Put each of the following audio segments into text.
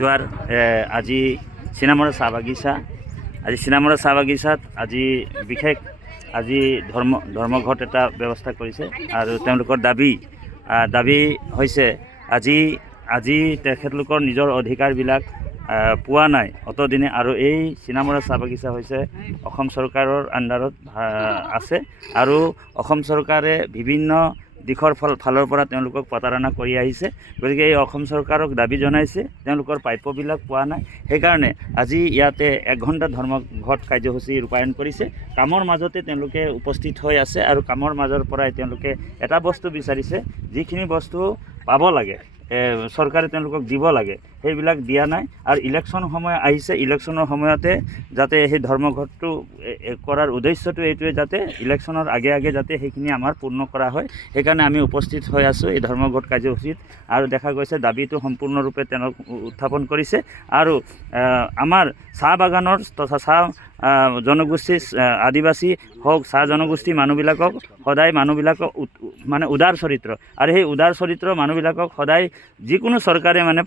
যোৱাৰ আজি চিনামৰা চাহ বাগিচা আজি বিশেষ আজি ধৰ্মঘট এটা ব্যৱস্থা কৰিছে আৰু তেওঁলোকৰ দাবী হৈছে আজি তেখেতলোকৰ নিজৰ অধিকাৰবিলাক পোৱা নাই অতদিনে আৰু এই চিনামৰা চাহ বাগিচা হৈছে অসম চৰকাৰৰ আণ্ডাৰত আছে আৰু অসম চৰকাৰে বিভিন্ন দিশৰ ফালৰ পৰা তেওঁলোকক প্ৰতাৰণা কৰি আহিছে। গতিকে এই অসম চৰকাৰক দাবী জনাইছে তেওঁলোকৰ প্ৰাপ্যবিলাক পোৱা নাই। সেইকাৰণে আজি ইয়াতে 1 ঘণ্টা ধৰ্মঘট কাৰ্যসূচী ৰূপায়ণ কৰিছে। কামৰ মাজতে তেওঁলোকে উপস্থিত হৈ আছে আৰু কামৰ মাজৰ পৰাই তেওঁলোকে এটা বস্তু বিচাৰিছে, যিখিনি বস্তু পাব লাগে চৰকাৰে তেওঁলোকক দিব লাগে সেইবিলাক দিয়া নাই আৰু ইলেকশ্যন সময় আহিছে। ইলেকশ্যনৰ সময়তে যাতে সেই ধৰ্মঘটটো কৰাৰ উদ্দেশ্যটো এইটোৱে যাতে ইলেকশ্যনৰ আগে যাতে সেইখিনি আমাৰ পূৰ্ণ কৰা হয়। সেইকাৰণে আমি উপস্থিত হৈ আছোঁ এই ধৰ্মঘট কাৰ্যসূচীত আৰু দেখা গৈছে দাবীটো সম্পূৰ্ণৰূপে তেওঁলোক উত্থাপন কৰিছে আৰু আমাৰ চাহ বাগানৰ তথা চাহ জনগোষ্ঠী আদিবাসী হওক চাহ জনগোষ্ঠী মানুহবিলাকক সদায় মানে উদাৰ চৰিত্ৰ আৰু সেই উদাৰ চৰিত্ৰ মানুহবিলাকক সদায় যিকোনো চৰকাৰে মানে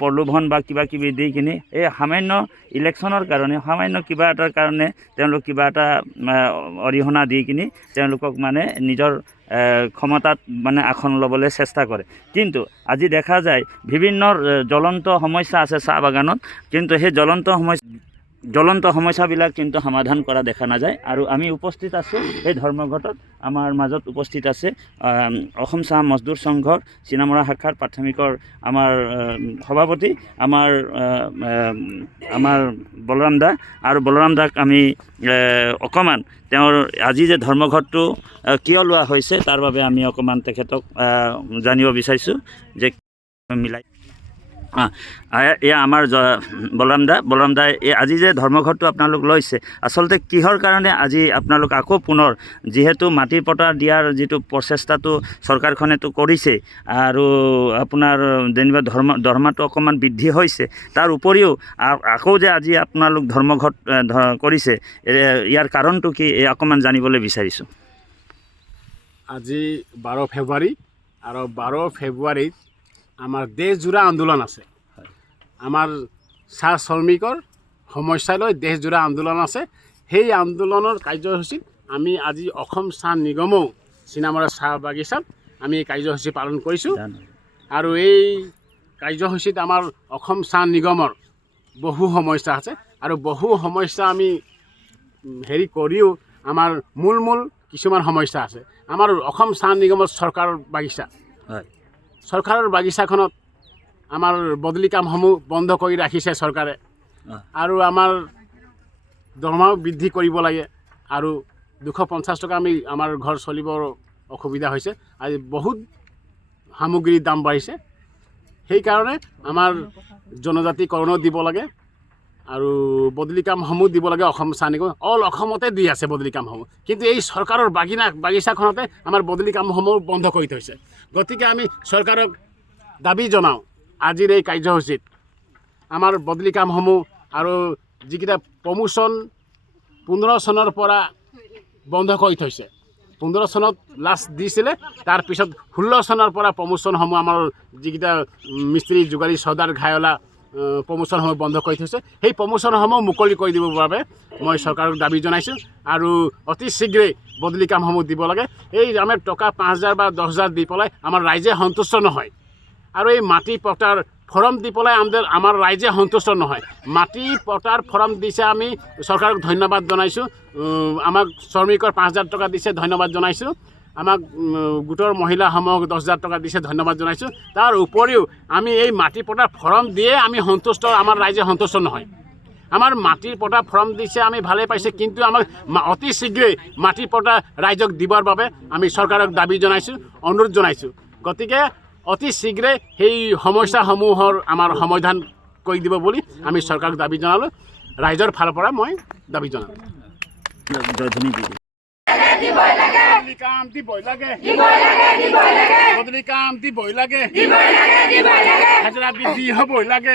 প্ৰলোভন বা কিবাকিবি দি কিনি এই সামান্য ইলেকশ্যনৰ কাৰণে সামান্য কিবা এটাৰ কাৰণে তেওঁলোক কিবা এটা অৰিহণা দি কিনি তেওঁলোকক মানে নিজৰ ক্ষমতাত মানে আসন ল'বলৈ চেষ্টা কৰে। কিন্তু আজি দেখা যায় বিভিন্ন জ্বলন্ত সমস্যা আছে চাহ বাগানত, কিন্তু সেই জ্বলন্ত সমস্যাবিলাক কিন্তু সমাধান কৰা দেখা নাযায় আৰু আমি উপস্থিত আছোঁ এই ধৰ্মঘটত। আমাৰ মাজত উপস্থিত আছে অসম চাহ মজদুৰ সংঘৰ চিনামৰা শাখাৰ প্ৰাথমিকৰ আমাৰ সভাপতি আমাৰ বলৰাম দা আৰু বলৰাম দাক আমি অকণমান তেওঁৰ আজি যে ধৰ্মঘটটো কিয় লোৱা হৈছে তাৰ বাবে আমি অকণমান তেখেতক জানিব বিচাৰিছোঁ যে মিলাই এয়া আমাৰ বলৰাম দা আজি যে ধৰ্মঘটটো আপোনালোক লৈছে আচলতে কিহৰ কাৰণে আজি আপোনালোক আকৌ পুনৰ যিহেতু মাটিৰ পট্টা দিয়াৰ যিটো প্ৰচেষ্টাটো চৰকাৰখনেতো কৰিছে আৰু আপোনাৰ যেনিবা দৰমহাটো অকণমান বৃদ্ধি হৈছে, তাৰ উপৰিও আকৌ যে আজি আপোনালোক ধৰ্মঘট কৰিছে ইয়াৰ কাৰণটো কি অকণমান জানিবলৈ বিচাৰিছোঁ। আজি 12 ফেব্ৰুৱাৰী আৰু 12 ফেব্ৰুৱাৰীত আমাৰ দেশজোৰা আন্দোলন আছে। আমাৰ চাহ শ্ৰমিকৰ সমস্যা লৈ দেশজোৰা আন্দোলন আছে। সেই আন্দোলনৰ কাৰ্যসূচীত আমি আজি অসম চাহ নিগমও চিনামৰা চাহ বাগিচাত আমি এই কাৰ্যসূচী পালন কৰিছোঁ আৰু এই কাৰ্যসূচীত আমাৰ অসম চাহ নিগমৰ বহু সমস্যা আছে আৰু বহু সমস্যা আমি কৰিও আমাৰ মূল কিছুমান সমস্যা আছে। আমাৰ অসম চাহ নিগমৰ চৰকাৰৰ বাগিচা চৰকাৰৰ বাগিচাখনত আমাৰ বদলি কামসমূহ বন্ধ কৰি ৰাখিছে চৰকাৰে আৰু আমাৰ দৰমহাও বৃদ্ধি কৰিব লাগে আৰু 250 টকা আমাৰ ঘৰ চলিবৰ অসুবিধা হৈছে। আজি বহুত সামগ্ৰীৰ দাম বাঢ়িছে। সেইকাৰণে আমাৰ জনজাতিকৰণো দিব লাগে আৰু বদলি কামসমূহ দিব লাগে। অসম চাহ নিগম অল অসমতে দি আছে বদলি কামসমূহ, কিন্তু এই চৰকাৰৰ বাগিচাখনতে আমাৰ বদলি কামসমূহ বন্ধ কৰি থৈছে। গতিকে আমি চৰকাৰক দাবী জনাওঁ আজিৰ এই কাৰ্যসূচীত আমাৰ বদলি কামসমূহ আৰু যিকেইটা প্ৰমোশ্যন 15 চনৰ পৰা বন্ধ কৰি থৈছে। 15 চনত লাষ্ট দিছিলে, তাৰপিছত 16 চনৰ পৰা প্ৰমোশ্যনসমূহ আমাৰ যিকেইটা মিস্ত্ৰী যোগালী চৰ্দাৰ ঘায়লা প্ৰমোশ্যনসমূহ বন্ধ কৰি থৈছে। সেই প্ৰমোশ্যনসমূহ মুকলি কৰি দিবৰ বাবে মই চৰকাৰক দাবী জনাইছোঁ আৰু অতি শীঘ্ৰেই বদলি কামসমূহ দিব লাগে। এই আমাৰ টকা 5,000 বা 10,000 দি পেলাই আমাৰ ৰাইজে সন্তুষ্ট নহয় আৰু এই মাটি পট্টাৰ ফৰ্ম দি পেলাই আমাৰ ৰাইজে সন্তুষ্ট নহয়। মাটি পট্টাৰ ফৰ্ম দিছে, আমি চৰকাৰক ধন্যবাদ জনাইছোঁ। আমাক শ্ৰমিকৰ 5,000 টকা দিছে, ধন্যবাদ জনাইছোঁ। আমাক গোটৰ মহিলাসমূহক 10,000 টকা দিছে, ধন্যবাদ জনাইছোঁ। তাৰ উপৰিও আমি এই মাটি পট্টাৰ ফৰ্ম দিয়ে আমি সন্তুষ্ট, আমাৰ ৰাইজে সন্তুষ্ট নহয়। আমাৰ মাটিৰ পট্টা ফৰ্ম দিছে, আমি ভালেই পাইছোঁ, কিন্তু আমাক অতি শীঘ্ৰেই মাটিৰ পট্টা ৰাইজক দিবৰ বাবে আমি চৰকাৰক দাবী জনাইছোঁ, অনুৰোধ জনাইছোঁ। গতিকে অতি শীঘ্ৰেই সেই সমস্যাসমূহৰ আমাৰ সমাধান কৰি দিব বুলি আমি চৰকাৰক দাবী জনালোঁ। ৰাইজৰ ফালৰ পৰা মই দাবী জনালোঁ। বদলি কাম দিবই লাগে, বদলি কাম দিবই লাগে, হাজিৰা বৃদ্ধি হ'বই লাগে,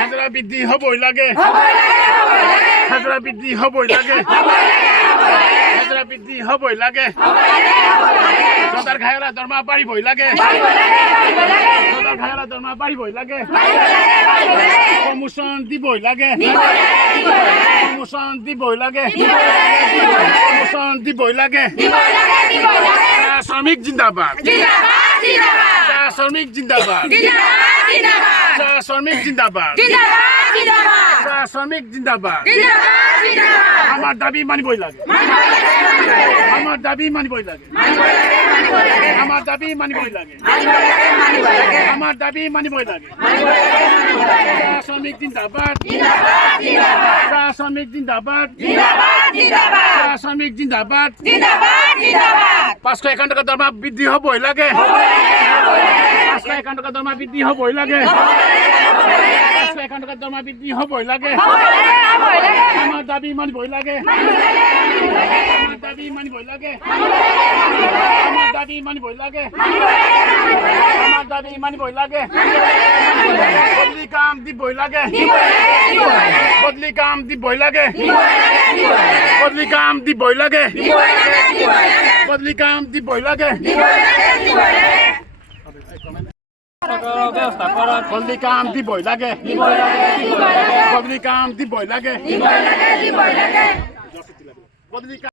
হাজিৰা বৃদ্ধি হ'বই লাগে, হাজিৰা বৃদ্ধি হ'বই লাগে। হাজিৰা বৃদ্ধি হ'বই লাগে জদাৰ ঘাইলা দৰমহা বাঢ়িবই লাগে জদাৰ ঘাইলা দৰমহা বাঢ়িবই লাগে প্ৰমোচন দিবই লাগে প্ৰমোচন দিবই লাগে প্ৰমোচন দিবই লাগে চাহ শ্ৰমিক জিন্দাবাদ চাহ শ্ৰমিক জিন্দাবাদ চাহ শ্ৰমিক জিন্দাবাদ চাহ শ্ৰমিক জিন্দাবাদ আমাৰ দাবী মানিবই লাগে আমাৰ দাবী মানিবই লাগে আমাৰ দাবী মানিবই লাগে আমাৰ দাবী মানিবই লাগে চাহ শ্ৰমিক জিন্দাবাদ চাহ শ্ৰমিক জিন্দাবাদ চাহ শ্ৰমিক জিন্দাবাদ 551 টকা দৰমহা বৃদ্ধি হ'বই লাগে 551 টকা দৰমহা বৃদ্ধি হ'বই লাগে 551 টকা দৰমহা বৃদ্ধি হ'বই লাগে আমাৰ দাবী মানিবই লাগে আমাৰ দাবী মানিবই লাগে আমাৰ দাবী মানিবই লাগে আমাৰ দাবী মানিবই লাগে বদলি কাম দিবই লাগে বদলি কাম দিবই লাগে বদলি কাম দিবই লাগে বদলি কাম দিবই লাগে বদলি কাম দিবই লাগে বদলি কাম দিবই লাগে বদলি